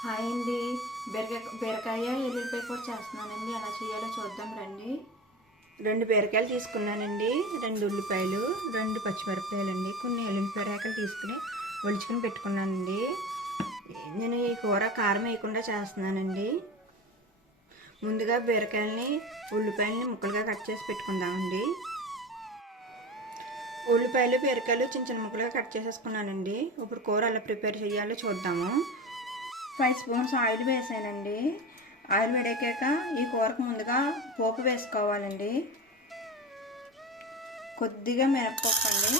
Hi అండి. బీరకాయ ఎల్లుల్లిపాయ కూర చేస్తున్నానండి. ఎలా చేయాలో చూద్దాం రండి. 2 బీరకాయలు తీసుకున్నానండి, 2 ఉల్లిపాయలు, 2 పచ్చిమిరపకాయలు అండి, కొన్ని ఎల్లుల్లిపాయ రేకలు తీసుకుని ఒలుచుకుని పెట్టుకున్నానండి. నేను ఈ కూర కారం వేయకుండా చేస్తున్నానండి. ముందుగా బీరకాయలని ఉల్లిపాయలని ముక్కలుగా కట్ చేసి పెట్టుకుందామండి. ఉల్లిపాయలు బీరకాయలు చిన్న చిన్న ముక్కలుగా కట్ చేసేసుకున్నానండి. ఇప్పుడు కూర ఎలా ప్రిపేర్ చేయాలో చూద్దాము. 5 స్పూన్స్ ఆయిల్ వేసానండి. ఆయిల్ వేడెక్కాక ఈ కూరకు ముందుగా పోపు వేసుకోవాలండి. కొద్దిగా మినపప్పు అండి,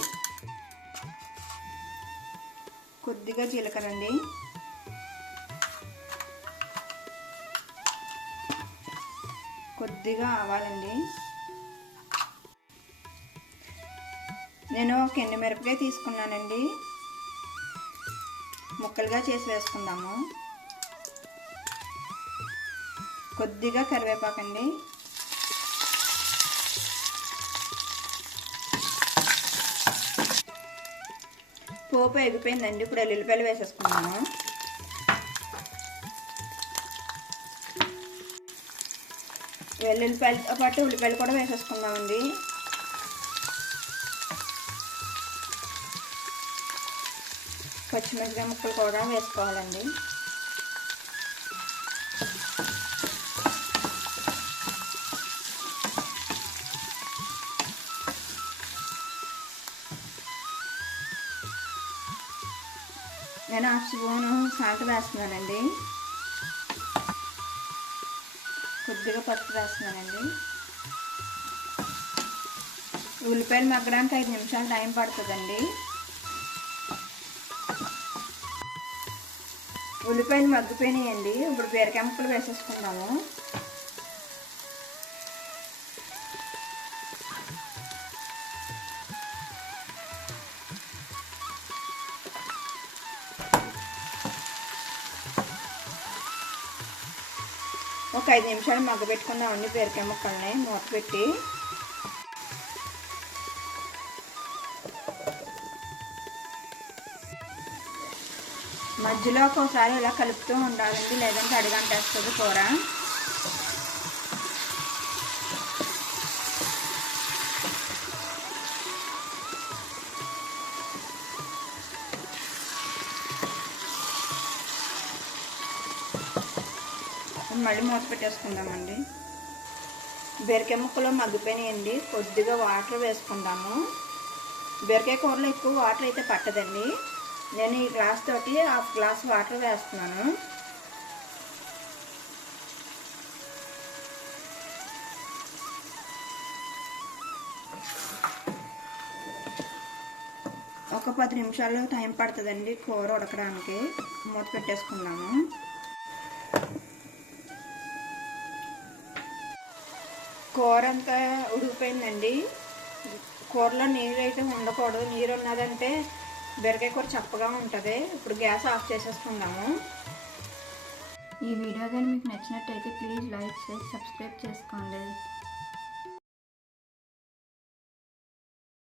కొద్దిగా జీలకర్ర అండి, కొద్దిగా ఆవాలండి. నేను ఒక ఎండుమిరపకాయ తీసుకున్నానండి, ముక్కలుగా చేసి వేసుకుందాము. కొద్దిగా కరివేపాకండి, పోపు ఎగిపోయిందండి. ఇప్పుడు ఎల్లుల్లిపాయలు వేసేసుకున్నాము. వెల్లుల్లిపాయలతో పాటు ఉల్లిపాయలు కూడా వేసేసుకుందామండి. పచ్చిమిరపకాయ ముక్కలు కూడా వేసుకోవాలండి. నేను 1/2 స్పూను సాల్ట్ వేస్తున్నానండి, కొద్దిగా పసుపు వేస్తున్నానండి. ఉల్లిపాయలు మగ్గడానికి 5 నిమిషాలు టైం పడుతుందండి. ఉల్లిపాయలు మగ్గిపోయినాయండి. ఇప్పుడు బీరకాయ ముక్కలు వేసేసుకుందాము. ఒక 5 నిమిషాలు మగ్గబెట్టుకుందామండి బీరకాయ ముక్కల్ని మూత పెట్టి. మధ్యలో ఒకసారి ఇలా కలుపుతూ ఉండాలండి, లేదంటే అడుగంటేస్తుంది కూర. మళ్ళీ మూత పెట్టేసుకుందామండి. బీరకాయ ముక్కలు మగ్గిపోయినాయండి. కొద్దిగా వాటర్ వేసుకుందాము. బీరకాయ కూరలో ఎక్కువ వాటర్ అయితే పట్టదండి. నేను ఈ గ్లాస్ తోటి 1/2 గ్లాస్ వాటర్ వేస్తున్నాను. ఒక 10 నిమిషాలు టైం పడుతుందండి కూర ఉడకడానికి. మూత పెట్టేసుకుందాము. కూర అంతా ఉడికిపోయిందండి. కూరలో నీరు అయితే ఉండకూడదు. నీరు ఉన్నదంటే బీరకాయ కూర చప్పగా ఉంటుంది. ఇప్పుడు గ్యాస్ ఆఫ్ చేసేసుకుందాము. ఈ వీడియో కానీ మీకు నచ్చినట్టయితే ప్లీజ్ లైక్ చేసి సబ్స్క్రైబ్ చేసుకోండి.